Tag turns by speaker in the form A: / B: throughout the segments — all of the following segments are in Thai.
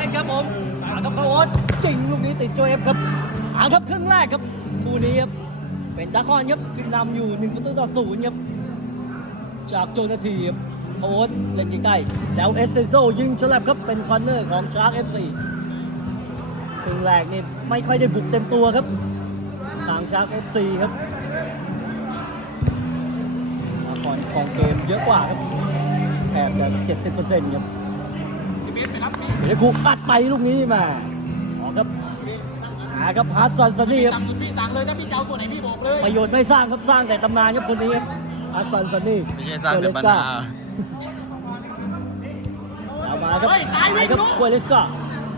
A: เล่นครับผมอาครับเขาโอ๊ตจริงลูกนี้ติดโจเอฟครับอาครับครึ่งแรกครับคู่นี้ครับเป็นดาคอนครับขึ้นนำอยู่หนึ่งประตูต่อศูนย์ครับจากโจนาทีครับเขาโอ๊ตเล่นใกล้ๆแล้วเอสเซโซยิงฉลับครับเป็นคอนเนอร์ของชาร์กเอฟซีครึ่งแรกนี่ไม่ค่อยได้บุกเต็มตัวครับทางชาร์กเอฟซีครับดาคอนของเกมเยอะกว่าครับแทบจะ 70%ครับ
B: เบสไปรับพี่
A: เดี๋ยวครูปัดไปลูกนี้มาออกครับหาครับฮัสซันซันนี่ครับ
B: ต่ำสุดพี่สั่งเลยถ้าพี่จะเอาตัวไหนพี่บอกเลย
A: ประโยชน์ไม่สร้างครับสร้างแต่ตำนานครับคนนี้ครับฮัสซันซันนี่
C: ไม่ใช่สร้างแต่ปัญหา
A: เอามาครับไปครับกล้วยเลสก้า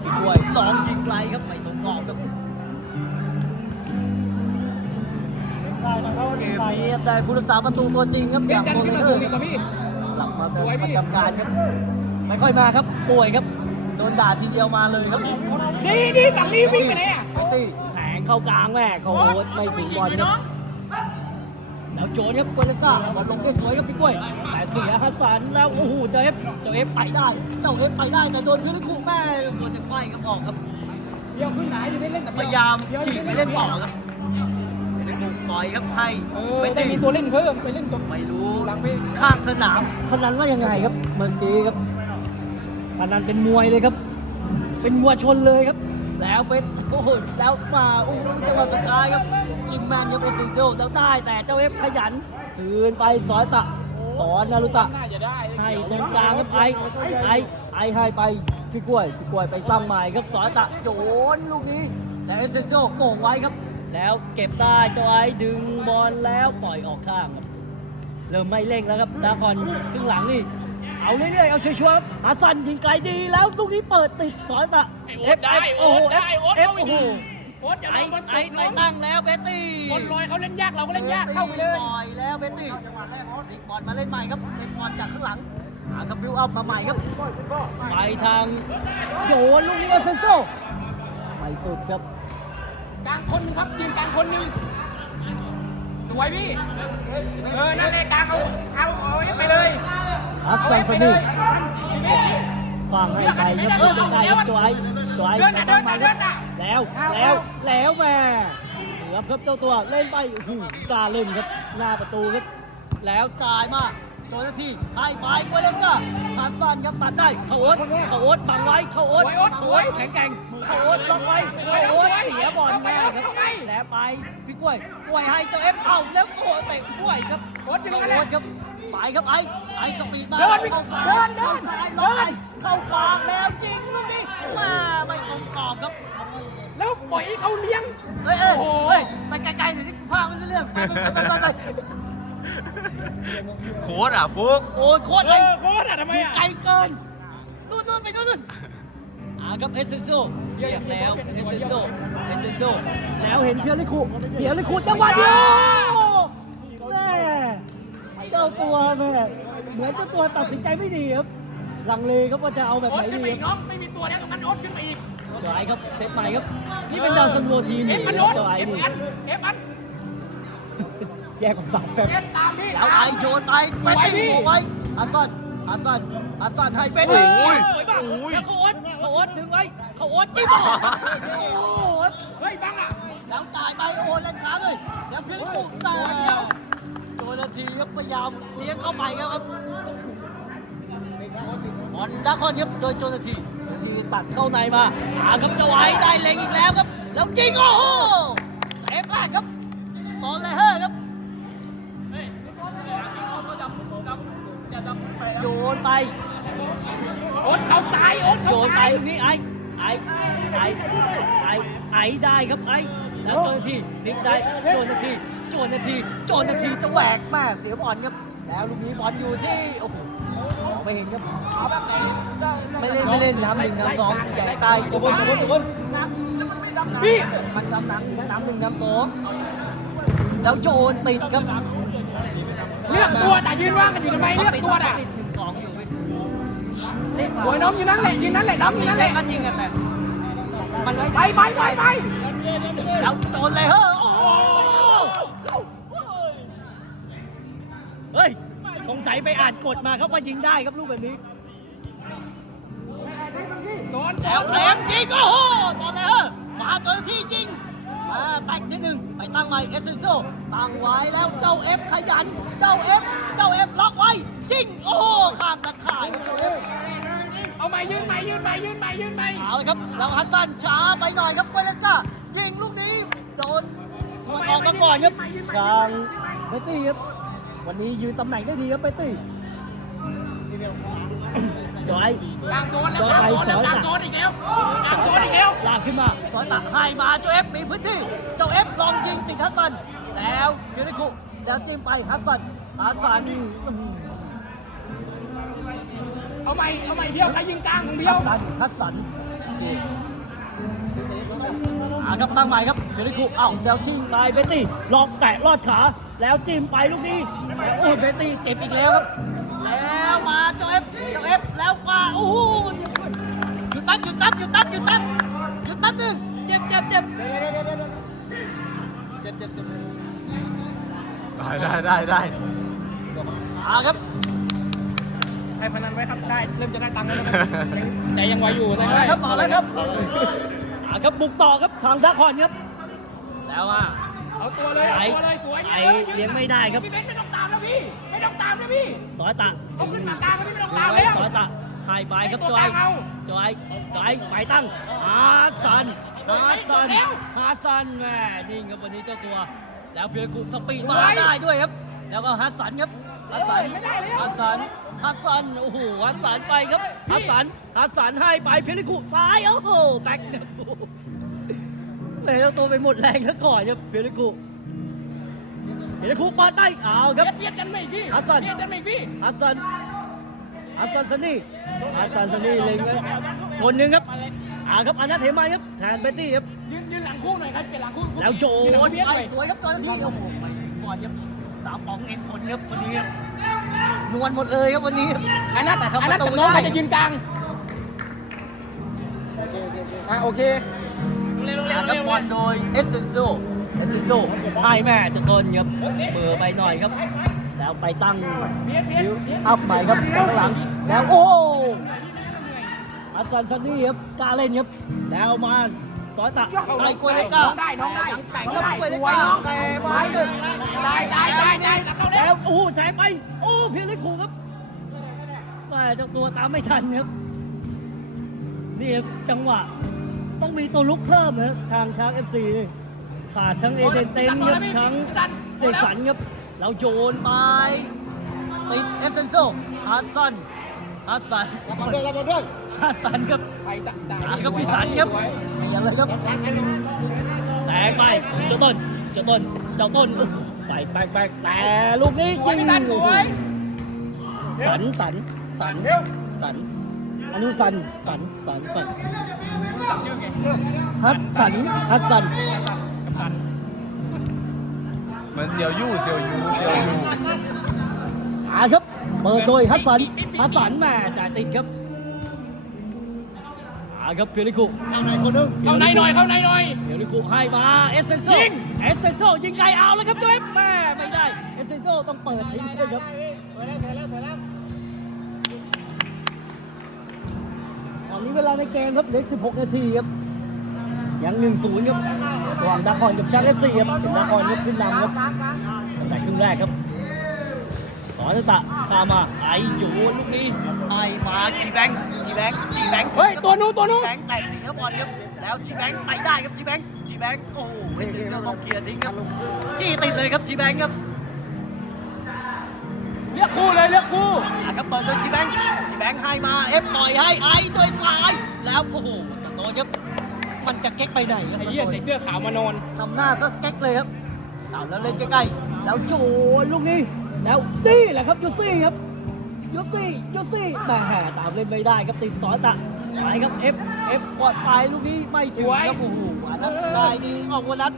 A: พี่กล้วยลองยิงไกลครับไม่ตรงกรอบครับเกมนี้ครับได้ผู้รักษาประตูตัวจริงครับอย่าง
B: ดัน
A: โม
B: ขึ้น
A: เล
B: มา
A: เอ
B: สู
A: องร์
B: อีกกว่าพี่
A: หลังมาประจำการครับ ไม่ค่อยมาครับ ป่วยครับ โดนด่าทีเดียวมาเลยครับ
B: ดีดีฝั่งนี้วิ่งไปไหนอะ
A: ไปตีแผงเข้ากลางแม่เขาโอ๊ตไม่ถึงบอลครับแล้วโจนครับกวนเลสก้าบอลลงได้สวยครับพี่กล้วยแต่เสียฮัสสันแล้วโอ้โหเจ้าเอฟเจ้าเอฟไปได้ เจ้าเอฟไปได้แต่โดนพิลิคุแม่ตัวจะไขว้ครับออกครับ
B: เดี๋ยวขึ้นไหนพี่เบสเล่นกับ
A: พยายามฉีกไปเล่นต่อครับพิลิคุปล่อยครับให้
B: เออ
A: ไป
B: แต่
A: ตี
B: มีตัวเล่นเพิ่มไปเล่นตรง
A: ไม่รู้
B: หลังไป
A: ข้างสนามพนันว่ายังไงครับเมื่อกี้ครับ พนันเป็นมวยเลยครับ เป็นมวยชนเลยครับ แล้วเป็นโอ้โหแล้วมาโอ้โหจังหวะสุดท้ายครับจิมแมนยังเป็นซิงโซแล้วได้แต่เจ้าเอฟขยันคืนไปสอนตะสอนนารุตะให้ตรงกลางครับไอไอไอให้ไปพี่กล้วยพี่กล้วยไปตั้งใหม่ครับสอนตะโจนลูกนี้แล้วเอสเซโซโป่งไว้ครับ แล้วเก็บได้เจ้าไอดึงบอลแล้วปล่อยออกข้างครับเริ่มไม่เร่งแล้วครับดาคอนครึ่งหลังนี่ เอาเรื่อยๆ เอาชัวร์ๆครับอาซันยิงไกลดีแล้วลูกนี้เปิดติดสอนตะ
B: ไอโอ๊ตได้โอ๊ตได้โอ๊ต
A: เอฟ
B: เข้าไป
A: โอ้โห
B: ดีโอ๊ตอย่าล
A: ไอ้
B: งบอล
A: ไอ้ไปตั้งแล้วเบตตี้
B: บอลลอยเขาเล่นยากเราก็เล่นยากเข้าไปเลย
A: ปล่อยแล้วเบตตี้ลิกบอลมาเล่นใหม่ครับเซตบอลจากข้างหลังหากับบิวอัพมาใหม่ครับไปทางโยนลูกนี้เอสเซนโซไม่สุดครับ
B: กลางคนหนึงครับยืนกลางคนหนึงสวยพี่เออนั่นเลยกลางเอาเอาเอาไปเลย
A: ฮัส
B: เอา
A: ซัน
B: ไป
A: ส
B: เล
A: นี
B: ยพี่เบสนี่
A: ฟังให้ไกลครับเออไกลครับจอยจอย
B: เดินน่ะเดินน่ะเดินน่ะ
A: แล้วแล้วแล้วแม่เหลือครับเจ้าตัวเล่นไปโอ้โหกล้าเล่นครับหน้าประตูครับแล้วจ่ายมาโจนาทีให้ไปกวยเลนก้าฮัสซันครับตัดได้เขาโอ๊ตเขาโอ๊ตบังไว้เขาโอ๊ต
B: สวยโอ๊ต
A: บังไว้
B: สวย
A: แข็งแกร่งเขาโอ๊ตล็อกไว้เขาโอ๊ตเสียบอลแม่ครับ
B: เข้าไป
A: แล้วไปพี่กล้วยกล้วยให้เจ้าเอฟเอาแล้วโอ้เตะกล้วยครับ
B: โอ๊ตอยู่
A: เขา
B: นั่นแห
A: โอ๊
B: ละ
A: ตครับไปครับไอ้ ไอ้สปีดมา
B: เดินไป
A: เข้าซ้าย
B: เดินเดิน
A: เข้าซ้าย
B: เดิ
A: ล็อก
B: น
A: ไปเข้าขวาแล้วจริงลูกนี้มาไม่ตรงกรอบครับ
B: แล้วปล่อยให้เขาเลี้ยง
A: เฮ้ยเอ้ย
B: โอ้โห
A: เฮ้ยไปไกลๆหน่อยที่ภาพมันไม่เรื่องไปไปไปไป
C: โค้ดอะฟุก
A: โอ้ยโคตร
B: เอ
A: เลย
B: อโค้ชอะทำไมอะ
A: ไกลเกินนู่นนู่นไปนู่นนู่นอ่าครับเอสเซนโซเหยียบแล้วเอสเซนโซเอสเซนโซแล้วเห็นเทียริคุเทียริคุจังหวะเดียวแม่เจ้าตัวแม่ เหมือนเจ้าตัวตัดสินใจไม่ดีครับลังเลครับว่าจะเอาแบบ
B: โอ๊
A: ไห
B: ต
A: น
B: ขึ้น
A: ดี
B: มาอีก
A: ครับ
B: น้องไม่มีตัวแล้วตรงนั้นโอ๊ตขึ้นมาอีก
A: เจ้าไอ้ครับเซตใหม่ครับ นี่เป็นดาวซันโวทีม
B: เอ
A: นี่
B: ฟอัน
A: ค
B: โอ๊
A: รับ
B: ต
A: เจ้าไอ้
B: เอฟ
A: นี่
B: อันเอฟอัน
A: แยกกับสัตว์แบบ
B: เอฟตามพี่
A: แล้วไอ้โยนไปไปตีหัวไว้ฮัสซันฮัสซันฮัสซันให้เป็น
C: โอ้ย
A: สวยมาก
C: โอ้ย
A: แล้วเขาโอ๊ตเขาโอ๊ตถึงไว้เขาโอ๊ตจิ้มออกโอ้โห
B: เฮ้ยบังอะ
A: แล้วจ่ายไปโอ้เล่นช้าเลยแล้วพิลิปุแต่โจ นาทีครับพยายามเลี้ยงเข้าไปครับบอลดาคอนครับโดยโจนาทีโจนาทีตัดเข้าในมาหาครับจะไว้ได้เล็งอีกแล้วครับ แล้วยิงโอ้โหเซฟแรกครับบอลเลเฮ้ครับโยนไป
B: โอ๊ตเขาซ้ายโอ๊ต
A: โย
B: เขา
A: นไป
B: ซ้าย
A: นี้ไอ้ไอ้ไอ้ไอ้ไอ้ได้ครับไอ้แล้วโจนาทีพลิกได้โจนาที โจนนาที โจนนาทีจะแหวกแม่เสียบอลครับ แล้วลูกนี้บอลอยู่ที่โอ้โหไม่เห็นครับไม่เล่นไม่เล่นน้ำหนึ่งน้ำสองใหญ่ตายตัวบนตัวบนตัวบน
B: พี่
A: มันจำน้ำน้ำหนึ่งน้ำสองแล้วโจนติดครับ
B: เลือกตัวแต่ยืนว่างกันอยู่ทำไมเลือกตัวอะ
A: ติดหนึ่งสองอยู่
B: โวยน้องอยู่นั่นแหละยืนนั่นแหละน้องอยู่นั่นแหละ
A: ก็จริงอะแต่มันไม่
B: ไปไปไปไป
A: แล้วโดนเลยเฮ้อ เฮ้ย สงสัยไปอ่านกฎมาครับว่ายิงได้ครับลูกแบบนี้
B: โดซ้อน
A: แล้วเฟรมยิงโอ้โหบอลเลยเออมาเจอที่ยิงมาแตกนิดหนึ่งไปตั้งใหม่เอสเซนโซตั้งไว้แล้วเจ้าเอฟขยัน เจ้าเอฟเจ้าเอฟล็อกไว้ยิงโอ้โหข้ามตะข่ายครับเจ้าเอฟ
B: เอาใหม่ยืนใหม่ยืนใหม่ยืนใหม่ยืนใหม่
A: เอาเลยครับแล้วฮัสซันช้าไปหน่อยครับเวเลสก้ายิงลูกนี้โดนมันออกมาก่อนครับทางเบตตี้ครับ วันนี้ยืนตำแหน่งได้ดีครับเบตตี้จอย
B: กลางโซนแล้วกลางโซนแล้วกลางโซนอีกแล้วกลางโซนอีกแล้ว
A: ลากขึ้นมาสอยตะให้มาเจ้าเอฟมีพื้นที่เจ้าเอฟลองยิงติดฮัสซันแล้วคิริคุแล้วจิ้มไปฮัสซันฮัสซันอื้อหือ
B: เอาใหม่เอาใหม่เบี้ยวใครยิงกลางของเบี้ย
A: ฮั
B: ว
A: สซันฮัสซันอ่าครับตั้งใหม่ครับคิริคุเอ้าเจ้าชิงไปเบตตี้ลองแตะลอดขา แล้วจิ้มไปลูกนี้แล้วโอ้ยเบตตี้เจ็บอีกแล้วครับ แล้วมาเจ้าเอฟเจ้าเอฟแล้วมาโอ้โหหยุดแป๊บหยุดแป๊บหยุดแป๊บหยุดแป๊บหยุดแป๊บหนึงเจ็บเจ็บเจ็บ
C: ได้ได้ได้ได้
A: อ่าครับ
B: ใครพนันไว้ครับได้เริ่มจะได้ตังค์แล้วนะแต่ยังไหวอยู่
A: ต่
B: ได้
A: อ
B: ได้
A: แล้วครับต่อแล้วครับอ่า ครับบุกต่อครับทางดาคอนครับ แล้วว่า
B: เอาตัวเลยเอา
A: ไอ้
B: ตัวเลยสวย
A: ไอ้เลี้ยงไม่ได้ครับ
B: พี่เบนไม่ต้องตามแล้วพี่ไม่ต้องตามแล้วพี่
A: สอยตะ
B: เขาขึ้นมากลางแล้วพี่ไม่ต้องตามแล้ว
A: สอยตะหายไปครับ
B: ไอ้ตัว
A: จอย
B: กลางเอา
A: จอยจอยไปตั้งฮาซันฮาซันฮาซันแหม่นิ่งครับวันนี้เจ้าตัว แล้วเพียกุสปีดมาได้ด้วยครับ แล้วก็ฮัสสันครับ ฮัสสันฮัสสันฮัสสันโอ้โหฮัสสันไปครับฮัสสันฮัสสันให้ไปเพียกุซ้ายโอ้โหแบ็คครับโอ้โหแหม่เจ้าตัวไปหมดแรงแล้วก่อนครับเพียกุเพียกุเปิดได้เอาครับ
B: เบียดกันไหมพี่
A: ฮัสซัน
B: เบียดกันไหมพี่
A: ฮัสซันฮัสซันซันนี่ฮัสซันซันนี่เล็งนะชนหนึ่งครับอ่าครับอนัทเหมาครับแทนเบตตี้ครับ
B: ยืนยืนหลังคู่หน่อยครับเป็นหลังคู่
A: แล้วโจ
B: ยืนหลัง
A: น
B: เบียดห
A: ไอ้
B: น่อย
A: สวยครับจอนาทีโอ้โหไปก่อนครับ สามป๋องเอ็นผลครับวันนี้ครับนวลหมดเลยครับวันนี้ครับ
B: อันนั้น
A: แต่ทำ
B: อัน
A: ป
B: นั้น
A: ระตู
B: กับน้อง
A: ได้
B: ใครจะยืนกลางอะโอเค
A: อ่าครับบอลโดยเอสเซนโซเอสเซนโซให้แม่จะต้นครับเบอร์ไปหน่อยครับ แล้วไปตั้ง
B: เบียดเบียด
A: บิวอัพใหม่ครับข้างหลังแล้วโอ้อัสซันซันนี่ครับกล้าเล่นครับแล้วมา สอยตะไล่กวยเล็กก้า
B: น้องได้น้องได้
A: ยังแข่ง
B: น้
A: ค
B: อ
A: รับ
B: ง
A: กวย
B: ได้
A: เล็ก
B: สวย
A: ก้า
B: น้อง
A: แต่มาเกิด
B: ได้ได้ได้ได้แล้วเข้าแล้
A: แล้ววโอ้โหจ่ายไปโอ้เพียงเล็กขู่ครับแม่เจ้าตัวตามไม่ทันครับนี่ครับจังหวะต้องมีตัวลุกเพิ่มนะทางช้างเอฟซีขาดทั้งเอเดนเต็นครับทั้งเสกสรรครับเราโยนไปติดเอสเซนโซฮัสซันฮัสซันรับมาด้วยรับมาด้วยฮัสซันครับ
B: ไปจ่าย
A: อ่าครับพี่สันครับเปลี่ยนเลยครับแตกไปเจ้าต้นเจ้าต้นเจ้าต้นไปแปกแปกแต่ลูกนี้
B: สวย
A: ยิง
B: พี่สันสวย
A: สันสันสันสันอนุสันสันสันสัน
B: จำชื่อไง
A: ฮัสสันฮัสสัน
B: กับสัน
C: เหมือนเซียวยู่เซียวยูเซียวยู
A: อ่าครับเปิดโดยฮัสสันฮัสสันแม่จ่ายติดครับอ่า ครับเพียริคุ
B: เข้าในหน่อยเข้าในหน่อย
A: เพียริคุให้มาเอสเซนโซ
B: ยิง
A: เอสเซนโซยิงไกลเอาแล้วครับเจ้าเอฟแม่ไม่ได้เอสเซนโซต้องเปิดทิ้งด้วยครับตอนนี้เวลาในเกมครับเหลือ16 นาทีครับยัง1-0ครับระหว่างดาคอนกับชาร์ลเอฟซีครับเป็นดาคอนครับขึ้นนำครับตั้งแต่ครึ่งแรกครับสอนตะข้ามาไอจูนลูกนี้ไอมาจีแบงค์ จีแบงค์จีแบงค์
B: เฮ้ยตัวนู้นตัวนู้น
A: จีแบงค์แตะสิงครับบอลครับแล้วจีแบงค์ไปได้ครับจีแบงค์จีแบงค์โอ้โหเฮ้ยต้องเคลียร์ทิ้งครับจี้ติดเลยครับจีแบงค์ครับ
B: เลือกคู่เลยเลือกคู่
A: อะครับเปิดโดยจีแบงค์จีแบงค์ให้มาเอฟปล่อยให้ไอด้วยซ้ายแล้วโอ้โหสโตนครับมันจะเก๊กไปไหนครับ
B: ไอ้เหี้ยใส่เสื้อขาวมานอน
A: ทำหน้าซะเก๊กเลยครับเอาแล้วเล่นใกล้ๆ แล้วโจนลูกนี้ แล้วนี่แหละครับยูซี่ครับ ยูซี่ยูซี่แหม่ตามเล่นไม่ได้ครับติดสอนตะไปครับเอฟเอฟกดไปลูกนี้ไม่ถึงครับโอ้โหอันนั้นได้ดีออกวันนัด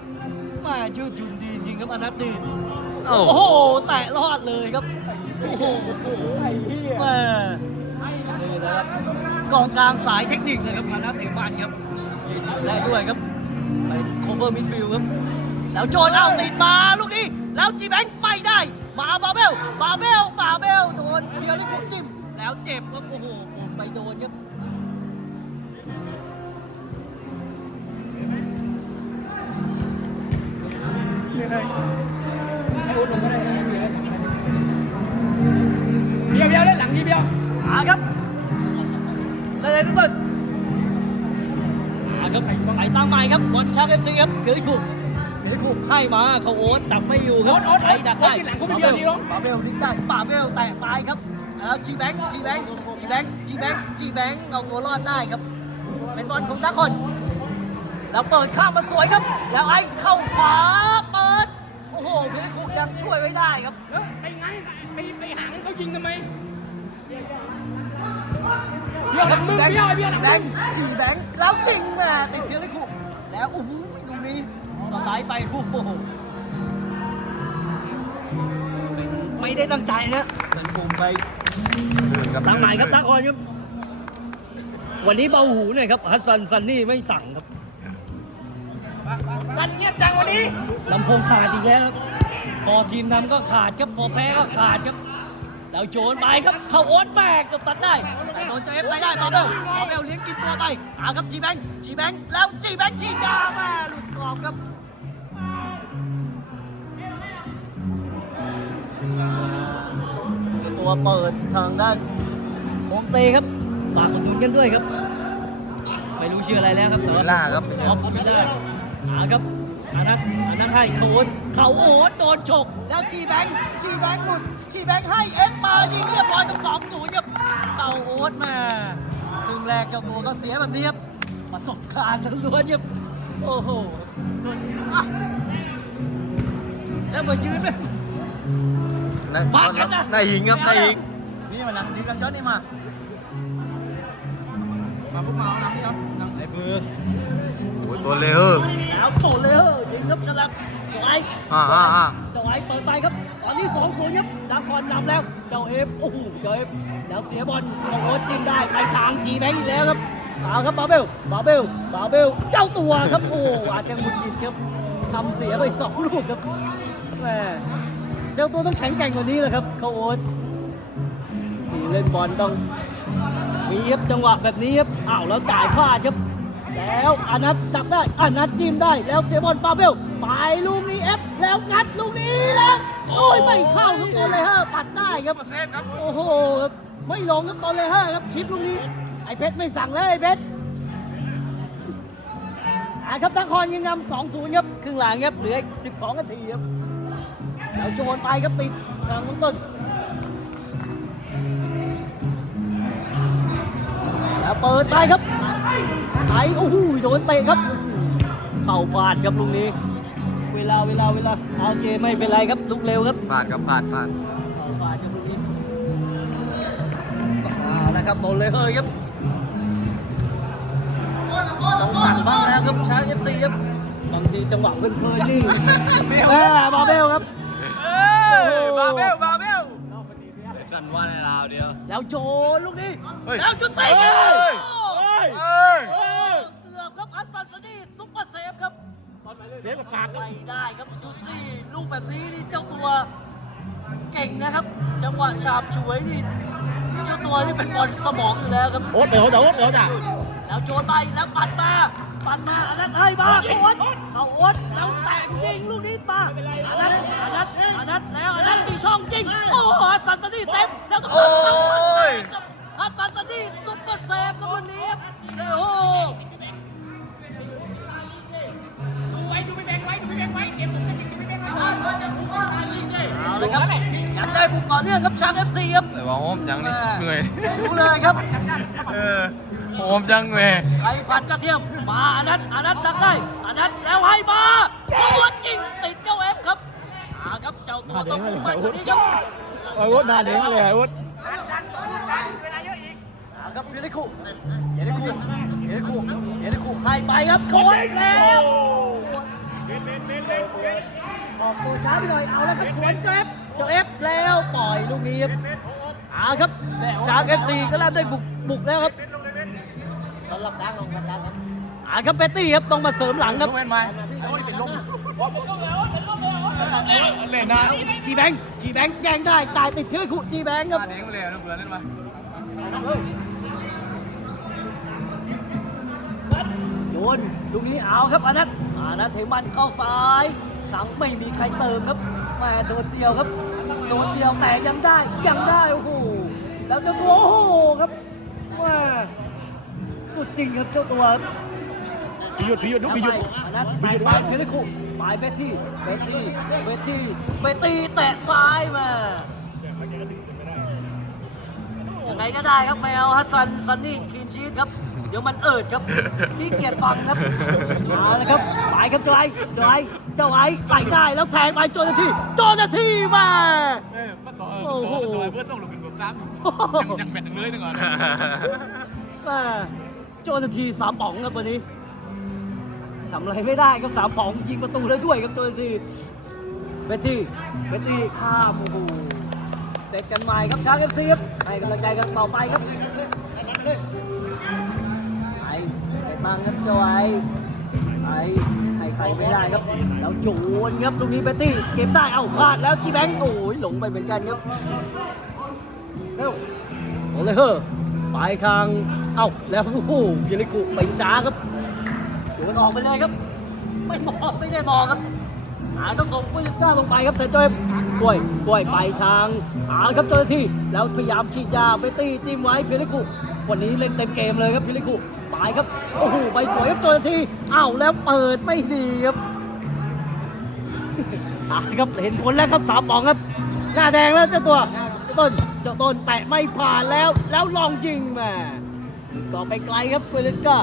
A: แม่ชื่อจุนดีจริงครับอันนั้นดี
C: โอ้
A: โอ้โหแตะรอดเลยครับโอ้โห
B: ไอ้เหี้ย
A: แม่นี่นะครับกองกลางสายเทคนิคเลยครับมานัทเอกมันครับยืนอยู่ได้ด้วยครับเป็นโคเวอร์มิดฟิลด์ครับแล้วโจนเอาติดมาลูกนี้แล้วจีแบงค์ไม่ได้ มาบาเบลบาเบลบาเบลโดนเคียร์ลิพุกจิ้มแล้วเจ็บก็โอ้โหไปโดนครับยัง
B: ให้อุดหนุนก็ได้เดียวเดียวเล่นหลังทีเบียว
A: อาครับเลยเทุกคนอาครับไปตั้งใหม่ครับบอลชาร์กเอฟซีครับเกิดขึ้น เกิดคุกให้มาเขาโอ๊ตดักไม่อยู่ครั
B: โอ๊
A: บ
B: ตโอ๊ต
A: ไอ้ดักได้
B: โอ๊ตที่หลังเขาไม่เดียวดีหรอก
A: ปาเบลลิงได้ปาเบลแตะปลายครับแล้วจีแบงค์จีแบงค์จีแบงค์จีแบงค์จีแบงค์เอาตัวรอดได้ครับ เป็นบอลของตาคนแล้วเปิดข้ามมาสวยครับ แล้วไอ้เข้าขวาเปิดโอ้โหเกิดคุกยังช่วยไว้ได้ครับ
B: เออไปไงไปไปหางเขายิงทำไมเบี้ยวหลังมึง
A: จีแบงค์
B: เบี้ยวไอ้เบี้ยวห
A: จี
B: ลัง
A: แบ
B: มึ
A: ง
B: ง
A: ค์จีแบงค์แล้วจริงแม่ติดเพียงได้คุกแล้วโอ้โหลูกนี้ สไลด์ไปโอ้โหไม่ได้ตั้งใจนะเป็นปุ่มไปตั้งใหม่ครับตั้งคอนครับวันนี้เบาหูหน่อยครับฮัสซันซันนี่ไม่สั่งครับ
B: สันเงียบจังวันนี้
A: ลำโพงขาดอีกแล้วครับพอทีมนำก็ขาดครับพอแพ้ก็ขาดครับแล้วโจนไปครับเข้าโอ๊ตแบกเกือบตัดได้แต่โดนเจฟไปได้มาเบลมาเบลเลี้ยงกินตัวไปหาครับจีแบงค์จีแบงค์แล้วจีแบงค์จีจาแม่หลุดกรอบครับ ตัวเปิดทางด้านโฮมเตครับฝากกดหนุนกันด้วยครับ ไม่รู้ชื่ออะไรแล้วครับแต่ว่า
C: ล่าครับ
A: ออฟฟิได้หาครับอันนั้นอันนั้นให้เขาโอ๊ตเขาโอ๊ตโดนฉกแล้วจีแบงค์จีแบงค์หลุดจีแบงค์ให้เอฟมายิงเรียบร้อยกับสองศูนย์ครับเขาโอ๊ตมาครึ่งแรกเจ้าตัวก็เสียแบบนี้ครับประสบการณ์ล้วนๆครับโอ้โหอะแล้วมายืนไหม
C: นาย
A: ปักกันนะ
C: นายหิงครับนายหิง นี่มาหนังดีกันย้อนนี่มา
B: มาพวกมาเอาน้ำนี่เอาน้ำ
A: ไอ้มือ
C: โอ้ยตัวเลเออร์
A: แล้วโตเลยเฮ้ยยิงครับฉลับจอย
C: อ่าอ่าอ่า
A: เจ้าไอ้เปิดไปครับ ตอนนี้2 0ครับดาคอนนำแล้ว เจ้าเอฟโอ้โหเจ้าเอฟแล้วเสียบอลของโอ๊ตจิ้มได้ไปทางจีแบงค์อีกแล้วครับเอาครับบาเบลบาเบลบาเบลเจ้าตัวครับโอ้อาจจะหงุดหงิดครับทำเสียไปสองลูกครับแหม เจ้าตัวต้องแข็งแกร่งกว่านี้แหละครับเขาโอ๊ตที่เล่นบอลต้องมีครับจังหวะแบบนี้ครับอ้าวแล้วจ่ายพลาดครับ แล้วอนัทจับได้อนัทจิ้มได้แล้วเสียบอลปาเบลไปลูกนี้เอฟแล้วงัดลูกนี้แล้วโอ้ยไม่เข้าครับตัวเลยฮะปัดได้ครับ
B: เซฟครับ
A: โอ้โหครับไม่ลงครับตอนเลยฮะครับชิปลูกนี้ ไอเพชรไม่สั่งแล้วไอเพชรอ่าครับนครยิงนำสองศูนย์ครับ ครึ่งหลังครับ เหลืออีกสิบสองนาทีครับ แล้วโจนไปครับติดทางต้นต้นแล้วเปิดไปครับไปโอ้โหโดนเตะครับ เข่าพลาดครับลูกนี้ เวลาเวลาเวลาโอเคไม่เป็นไรครับลุกเร็วครับ
C: ผ่านครับผ่านผ่าน
A: เข้าบาดครับลูกนี้เอาละครับโดนเลยเฮ้ยครับต้องสั่งบ้างแล้วครับช้างเอฟซีครับบางทีจังหวะเพลินๆนี่แม่บาเบลครับ
B: บาเบลบาเบล
C: จันว่าในลาวเดียว
A: แล้วโจนลูกนี้
C: เฮ้ย
A: แล้วจุดเซฟ
C: เฮ้ย
A: โอ้ย
C: เอ้ย
A: โอ้ยเกือบครับอัสซันซานี่ซุปเปอร์เซฟครับ
B: เซฟกับปากครับ
A: ไม่ได้ครับดูสิลูกแบบนี้นี่เจ้าตัวเก่งนะครับ จังหวะฉาบฉวยนี่เจ้าตัวนี่เป็นบอลสมองอยู่แล้วครับ
B: โอ๊ตเดี๋ยวเดี๋ยวเดี๋ยวจ้ะ
A: แล้วโจนไปแล้วปัดมา ปัดมาอันนั้นให้มาเขาโอ๊ตเขาโอ๊ตแล้วแต่งยิงลูกนี้มาอันนั้นอันนั้นอันนั้นแล้วอันนั้นมีช่องจริง โอ้โหฮัสซันซานี่เซฟแล้วก็
C: โอ้ย
A: ฮัสซันซานี่ซุปเปอร์เซฟครับวันนี้ครับโอ้โห
B: ดูไว้ดูไม่แบงไว้ดูไม่แบงไว้เก็บบุกกระติกดูไม่แบงไว้
A: เอาเลยครับ ยังได้บุกต่อเนื่องครับช้างเอฟซีครับ
C: แต่ว่าโอมจังนี่เหนื่อย
A: ดูเลยครับ
C: เออโอมจังเหนื่อย
A: ไข่ผัดกระเทียมมาอันนั้นอันนั้นตักได้อันนั้นแล้วให้มาตัวจริงติดเจ้าเอฟครับอาครับเจ้าตัวต้องมุ่งมั่นกว่านี้ครับ
B: โอ๊ตนาเด้งเลยโอ๊ต
A: อาครับเพียริคุเพียริคุเพียริคุเพียริคุให้ไปครับโค้ดแล้วออกตัวช้าไปหน่อยเอาแล้วครับสวนเจ้าเอฟ เจ้าเอฟแล้วปล่อยลูกนี้ครับอาครับช้างเอฟซีก็เริ่มได้บุกบุกแล้วครับ
D: เขารับดังลงรับดังกัน
A: อาครับเบตตี้ครับต้องมาเสริมหลังครับ
B: เป็นไหมเป็นลม
C: เล่นนะ
A: จีแบงค์จีแบงค์แย่งได้จ่ายติดเพื่อขุจีแบงค์ครับ
C: เด้งเลยเบื่อเล่นมา
A: โยนลูกนี้เอาครับอานัทอานัทเทมันเข้าซ้ายหลังไม่มีใครเติมครับแมาโดดเดียวครับ โดดเดียวแต่ยังได้ยังได้โอ้โหแล้วเจ้าตัวโอ้โหครับว่าสุดจริงครับเจ้าตัวครับ
C: พิยุทธ์พิยุทธ์ลูกพิยุทธ์
A: นนั้นไปไปเพลิคุไปเบตตี้เบตตี้เบตตี้เบตี้แตะซ้ายมายังไงก็ได้ครับไม่เอาฮัสซันซันนี่คลีนชีตครับ เดี๋ยวมันเอิดครับขี้เกียจฟังครับมาแล้วครับไปครับเจ้าไอ้เจ้าไอ้ เจ้าไอ้ไปได้แล้วแทงไปโจนาทีโจนาทีมา
C: เออมาต่อ
A: โอ้โห
C: ต่อเพื่อนต้องหลบเป็นสวนซ้ำยังยังแมตช์เลยหนึ่งก่อน
A: มาโจนาทีสามป๋องครับวันนี้ทำอะไรไม่ได้ครับสามป๋องยิงประตูได้ด้วยครับโจนาทีเบตตี้เบตตี้ข้ามโอ้โหเสร็จกันใหม่ครับช้างเอฟซีครับให้กำลังใจกันต่อไปครับไอ้ไอ้ตังครับเจ้าไอ้ไอ้ให้ใคร ไม่ได้ครับ แล้วโจนครับตรงนี้เบตตี้เก็บได้เอ้าพลาดแล้วจีแบงค์โอ้ยหลงไปเหมือนกันครับ
D: เร็ว
A: โอเลยเฮอร์ไปทางเอ้าแล้วโอ้โหยูนิคุไปช้าครับโยนออกไปเลยครับ ไม่มองไม่ได้มองครับหาต้องส่งปุยสก้าลงไปครับแต่จอ็มป่วยป่วยไปทางหาครับเจ้าหน้าที่ แล้วพยายามฉีดยาไปตีจิ้มไว้พิลิคุ วันนี้เล่นเต็มเกมเลยครับพิลิคุไปครับโอ้โหไปสวยครับเจ้าหน้าที่อ้าวแล้วเปิดไม่ดีครับอะครับเห็นผลแล้วครับสามปองครับ หน้าแดงแล้วเจ้าตัวเจ้าต้นเจ้าต้นแตะไม่ผ่านแล้วแล้วลองยิงแม่ต่อไปไกลครับเกเลสกา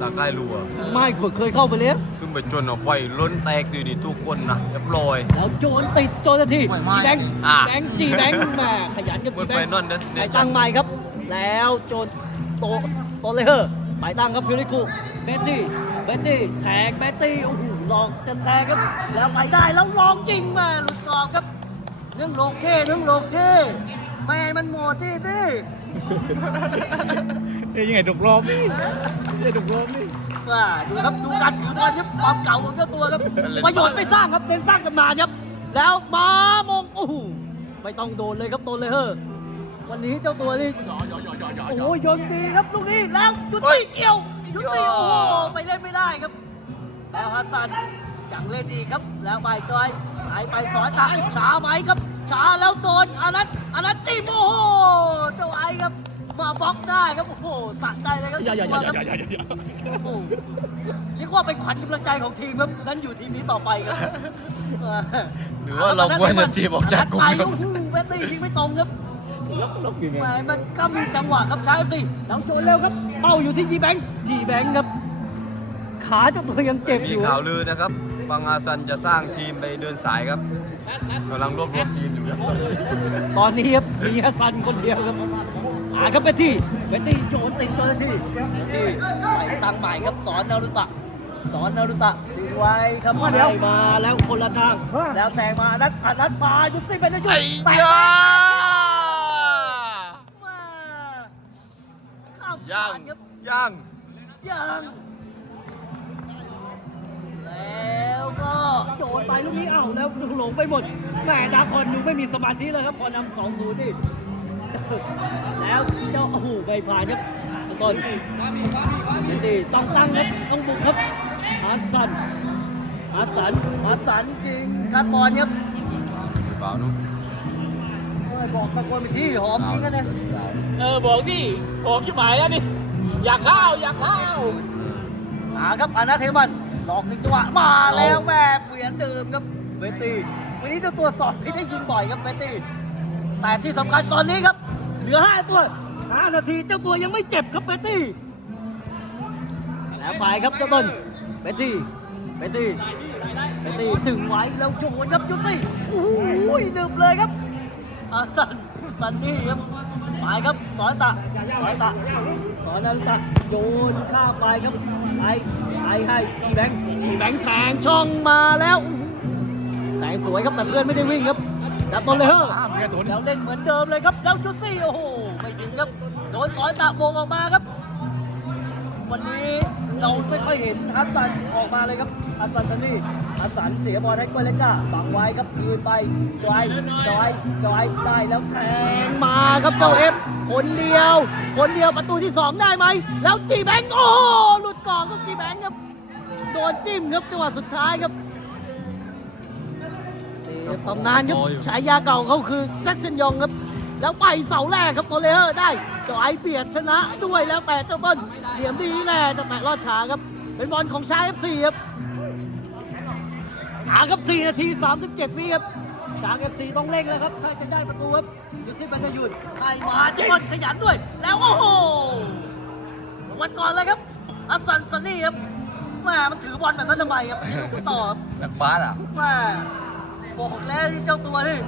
C: ตาใกล้รัว
A: ไม่เคยเข้าไปเลย
C: ขึ้นไปจนเอาไฟล้นแตกอยู่นี่ทุกคนนะเรียบร้อย
A: แล้วโจนติดโจนทันทีจีแบงค์
C: อะ
A: จีแบงค์จีแบงค์แม่ขยันกับ
C: บ
A: จี
C: น
A: แบ
C: ไฟ
A: งค์
C: นอนเดสเน
A: ไป
C: ชั่
A: ตั้
C: น
A: งใหม่ครับ แล้วโจนโตโตเลเฮอร์ไปตั้งครับพิริคุเบตตี้เบตตี้แทงเบตตี้โอ้โหหลอกจะแทงครับแล้วไปได้แล้วลองจริงมาหลุดกรอบครับเรื่องโลกเท่เรื่องโลกเท่แม่มันหมดที่ที่
C: เอ้ยยังไงดกรอบนี่ยังไงดกรอบนี่
A: ว่าดูครับดูการถือบอลครับความเก่าของเจ้าตัวครับประโยชน์ไม่สร้างครับเน้นสร้างตำนานครับ แล้วมามงโอ้โหไม่ต้องโดนเลยครับโดนเลยเฮ้อวันนี้เจ้าตัวนี่โอ้โหโยนดีครับลูกนี้แล้วยุติเกี่ยวยุติโอ้โหไปเล่นไม่ได้ครับ แล้วฮัสซันยังเล่นดีครับ แล้วไปจอยหายไปสอนตาช้าไหมครับช้าแล้วโดนอนัทอนัทจิ้มโอ้โหเจ้าไอ้ครับ มาบล็อกได้ครับโอ้โหสะใจเลยครับ
C: อย่าอย่าอ
A: ตัว
C: ย่า
A: ครับ
C: อย่าอย่าอย่า
A: โอ้โหเรียกว่าเป็นขวัญกำลังใจของทีมครับนั้นอยู่ทีมนี้ต่อไปครับ
C: หรือว่าเราควรจะจีบออกจากกลุ่ม
A: ไป
C: ครับ
A: โอ้โหเบตตี้ยิงไม่ตรงครับ
C: ล็อกล็อกยังไง
A: แหมมันก็มีจังหวะครับช้าเอฟซีหลังโจนเร็วครับ เป้าอยู่ที่จีแบงค์จีแบงค์ครับ ขาเจ้าตัวยังเจ็บ
C: มี
A: อยู่
C: ข่าวลือนะครับบางอาซันจะสร้างทีมไปเดินสายครับกำลังรวบรวมทีมอยู่ครับตอนนี้
A: ตอนนี้ครับมีฮัสซันคนเดียวครับ หาครับเบตตี้เบตตี้โจนติดโจนที่ที่ใส่ตังค์ใหม่ครับสอนนารุตะ สอนนารุตะทิ้งไว้ครับมาแล้วมาแล้วคนละทาง แล้วแทงมานัดอัดนัดปายุสิเป็นยุ
C: ไอ้
A: แปะ
C: ยา
A: มาข้าม
C: ยัง
A: ผ่านครับ
C: ยัง
A: ยังแล้วก็โยนไปลูกนี้เอ้าแล้วหลงไปหมดแหมดาคอนดูไม่มีสมาธิเลยครับพอนำสองศูนย์นี่ แล้วเจ้าโอ้โหไม่ผ่านครับต้นยินดีต้องตั้งครับต้องบุกครับฮัสซันฮัสซันฮัสซันยิงคัดบอลครับ
C: เปล่านุ๊ก
A: เอ้ยบอกตะโกนไปที่หอมจริงกันนะ
B: เออบอกดิบอกที่หมายแล้วนี่อยากเข้าอยากเข้า
A: หาครับอานาเทมันหลอกหนึ่งจังหวะมาแล้วแบบเหมือนเดิมครับเบตตี้วันนี้เจ้าตัวสอดพิษได้ยิงบ่อยครับเบตตี้ แต่ที่สำคัญตอนนี้ครับ เหลือ 5 ตัว 5 นาทีเจ้าตัวยังไม่เจ็บครับเบตตี้แล้วไปครับเจ้าต้นเบตตี้เบตตี้เบตตี้ดึงไว้แล้วโจนครับยูซี่โอ้โหหนึบเลยครับอาสันซันนี่ครับไปครับสอนตะสอนตะสอนนารุตะโยนข้าไปครับไปไปให้จีแบงจีแบงแทงช่องมาแล้วแทงสวยครับแต่เพื่อนไม่ได้วิ่งครับ ดับต้นเลยเฮ้อแล้วเล่นเหมือนเดิมเลยครับ แล้วจุซี่โอ้โหไม่ถึงครับ โดนสอนตะโมงออกมาครับ วันนี้เราไม่ค่อยเห็นฮัสซันออกมาเลยครับฮัสซันซันนี่ฮัสซันเสียบอลให้กวยเล็กก้าบังไว้ครับคืนไปจอยจอยจอยได้แล้วแทงมาครับเจ้าเอฟคนเดียว คนเดียวประตูที่สองได้ไหม แล้วจีแบงค์โอ้โหหลุดก่อนครับจีแบงค์ครับโดนจิ้มครับจังหวะสุดท้ายครับนี่ ครับตำนานครับฉายาเก่าเขาคือเซสเซนยองครับ แล้วไปเสาแรกครับโตเลเฮอร์ได้เจ้าไอเบียดชนะด้วยแล้วแต่เจ้าต้นเหลี่ยมดีแน่จะแตะลอดขาครับ เป็นบอลของชายเอฟซีครับหาครับ 4 นาที 37วิครับช้างเอฟซีต้องเร่งแล้วครับ ถ้าจะได้ประตูครับยูซิฟแบนเดยุนไล่มาเจ้าต้นขยันด้วย แล้วโอ้โหวันก่อนเลยครับอัสซันซันนี่ครับแม่มันถือบอลแบบนั้นทำไมครับไม่ใช่ลูกฟุตซอลครับ
C: แบ็คฟ้าอะ
A: แม่ บอกแล้วที่เจ้าตัวนี่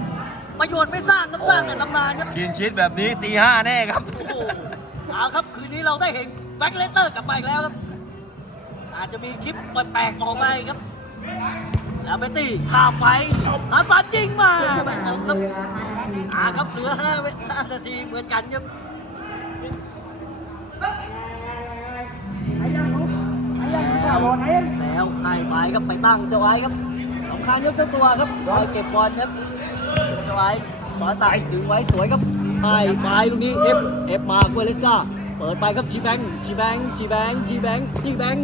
A: ประโยชน์ไม่สร้างครับสร้างแต่ตำนานครับ
C: คีนชีตแบบนี้ตีห้าแน่ครับ
A: โอ้โหเอาครับคืนนี้เราได้เห็นแบ็คเลเตอร์กลับมาอีกแล้วครับ อาจจะมีคลิปแปลกๆออกมาอีกครับ แล้วเบตตี้ข้ามไปอาสาจริงมาไม่ตรงครับอาครับเหลือห้าห้านาทีเหมือนกันครับแล้วให้ไปครับไปตั้งเจ้าไอ้ครับ สำคัญครับเจ้าตัวครับคอยเก็บบอลครับเจ้าไอ้สอนตายถึงไว้สวยครับให้ไปลูกนี้เอฟเอฟมาเกวเลสกาเปิดไปครับชีแบงชีแบงชีแบงชีแบงชีแบง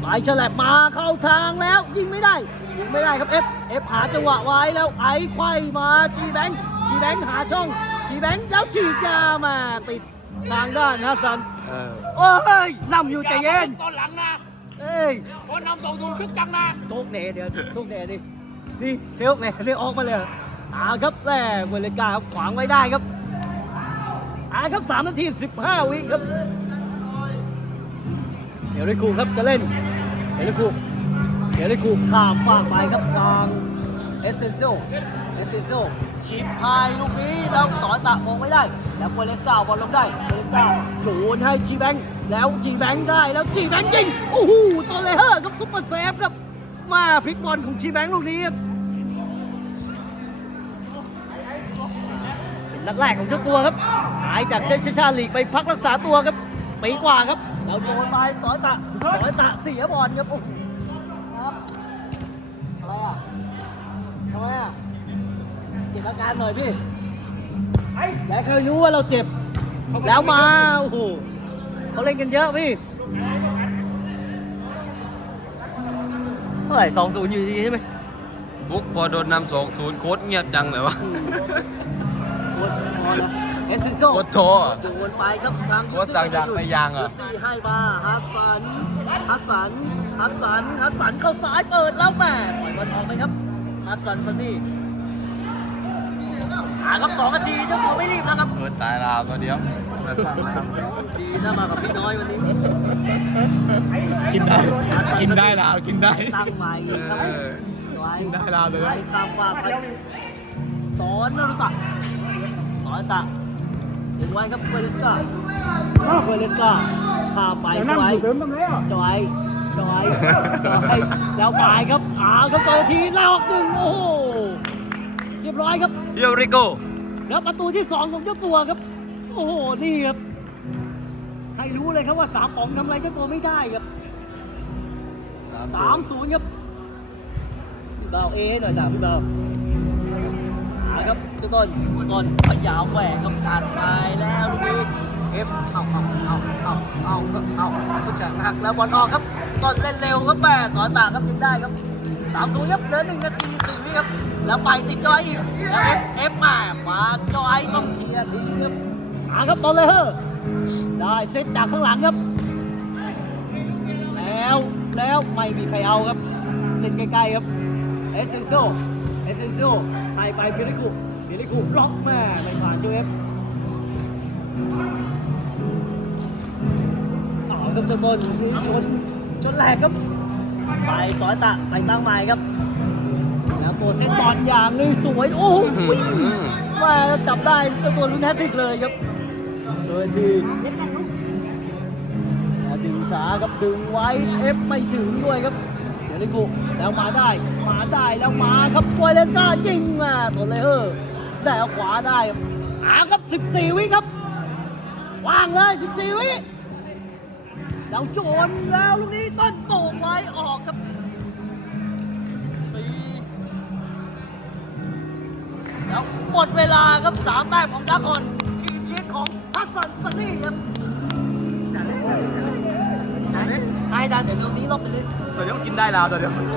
A: ไปฉลับมาเข้าทางแล้วยิงไม่ได้ยิงไม่ได้ครับเอฟเอฟหาจังหวะไว้แล้วไอ้ไขว้มาชีแบงชีแบงหาช่องชีแบงแล้วฉีดยามาติดทางด้านฮัสซัน
C: เออ
A: โอ้ยนำอยู่ใจเย็น
B: ตอนหลังนะ
A: เอ้ย
B: คนนำสองศูนย์คึกจังนะ
A: โชคเน่เดี๋ยวโชคเน่ดินี่เทลเน่เรียกออกมาเลยอาครับแม่เวลกาครับขวางไว้ได้ครับอาครับ3นาที15วิครับเดี๋ยวได้ครูครับจะเล่นเดี๋ยวได้ครูเดี๋ยวได้ครูข้ามฟากไปครับทางเอเซนเซล เอเซนเซชิปพายลูกนี้แล้วสอนตะมองไม่ได้ แล้วโปเลสกาบอลลงได้โปเลสกาโยนให้จีแบงค์แล้วจีแบงค์ได้แล้วจีแบงค์ยิงโอ้โหตัวเลเฮอร์ครับซุปเปอร์เซฟครับมาพลิกบอลของจีแบงค์ลูกนี้ครับเป็นนัดแรกของเจ้าตัวครับหายจากเซนชาลีกไปพักรักษาตัวครับปีกว่าครับเราโยนไปสอนตะสอนตะเสียบอลครับโอ้โหอะไรอะทำไมอะ เก็บอาการหน่อยพี่แล้วเคยรู้ว่าเราเจ็บ แล้วมา โอ้โหเขาเล่นกันเยอะพี่เท่าไหร่สองศูนย์อยู่ดีใช่ไหม
C: ฟุกพอโดนนำสองศูนย์โค้ดเงียบจังเลยวะ
A: โคตรพอนะเอสซิโซ
C: โค้ดโทอะ
A: ส่วนไปครับทาง
C: โค้ชสั่งอย่างไม่ยังอะ
A: ยูซี่ให้มาฮัสสันฮัสสันฮัสสันฮัสสันเข้าซ้ายเปิดแล้วแม่ปล่อยบอลออกไปครับฮัสสันซันนี่ หาครับสองนาทีเจ้าตัวไม่รีบแล้วครับ
C: เออตายลาวตัวเดียวแต่สั่งแล้ว
A: ดีนะมากับพี่น้อยวันนี้
D: กินได้
A: ฮัสสั
D: กินได้ลาวกินได้
A: ตั้งใหม่ครับ
C: เออ
A: สวย
D: กินได้ลาวเลย
A: ให้ข้ามฟากไปสอนนารุตะสอนตะถึงไว้ครับเวลิสกาเวลิสกาข้ามไปสวยจอยจอยจอยแล้วปลายครับอาครับจอยทีแล้วออกหนึ่งโอ้โหเรียบร้อยครับ
C: เฮียริโก
A: แล้วประตูที่สองของเจ้าตัวครับ โอ้โห นี่ครับ ใครรู้เลยครับว่าสามป๋องทำอะไรเจ้าตัวไม่ได้ครับสามศูนย์ครับพี่เบาเอหน่อยจ้ะพี่เบาหาครับเจ้าต้นเจ้าต้นพยายามแหวกครับตัดไปแล้วลูกนี้ เอฟเอาเอาเอาเอาเอาเอาเอาฉากหักแล้วบอลออกครับต้นเล่นเร็วครับแม่สอนตาครับยิงได้ครับสามศูนย์ครับเหลือหนึ่งนาทีสี่วิครับ แล้วไปติดจอยอีกแล้วเอฟเอฟมามาจอยต้องเคลียร์ทิ้งครับหาครับตอนเลยเฮ้อได้เซตจากข้างหลังครับ แล้วแล้วไม่มีใครเอาครับเล่นใกล้ๆครับเอเซนโซเอเซนโซให้ไปพิริคุพิริคุบล็อกแม่ไม่ผ่านเจ้าเอฟ ครับเจ้าต้นนี่ชนชนแหลกครับไปสอยตะไปตั้งใหม่ครับ แล้วตัวเซตบอลอย่างนี้สวย โอ้โหมาจับได้เจ้าตัวลุ้นแฮตทริกเลยครับเลยทีแล้วดึงช้าครับดึงไว้เอฟไม่ถึงด้วยครับเดี๋ยวลิกุแล้วมาได้ มาได้แล้วมาครับกวยเลนก้ายิงมาตัวเลเฮอร์ได้เอาขวาได้ครับหาครับ 14 วิครับว่างเลย 14 วิ แล้วโจนแล้วลูกนี้ต้นโป่งไว้ออกครับสี่แล้วหมดเวลาครับสามแต้มของดาคอนคีนชีตของฮัสซันซันนี่ครับฮะให้ดันเดี๋ยวเรานี้ลบไปเลย
D: ตัวเดียวกินได้แล้วตัวเดียว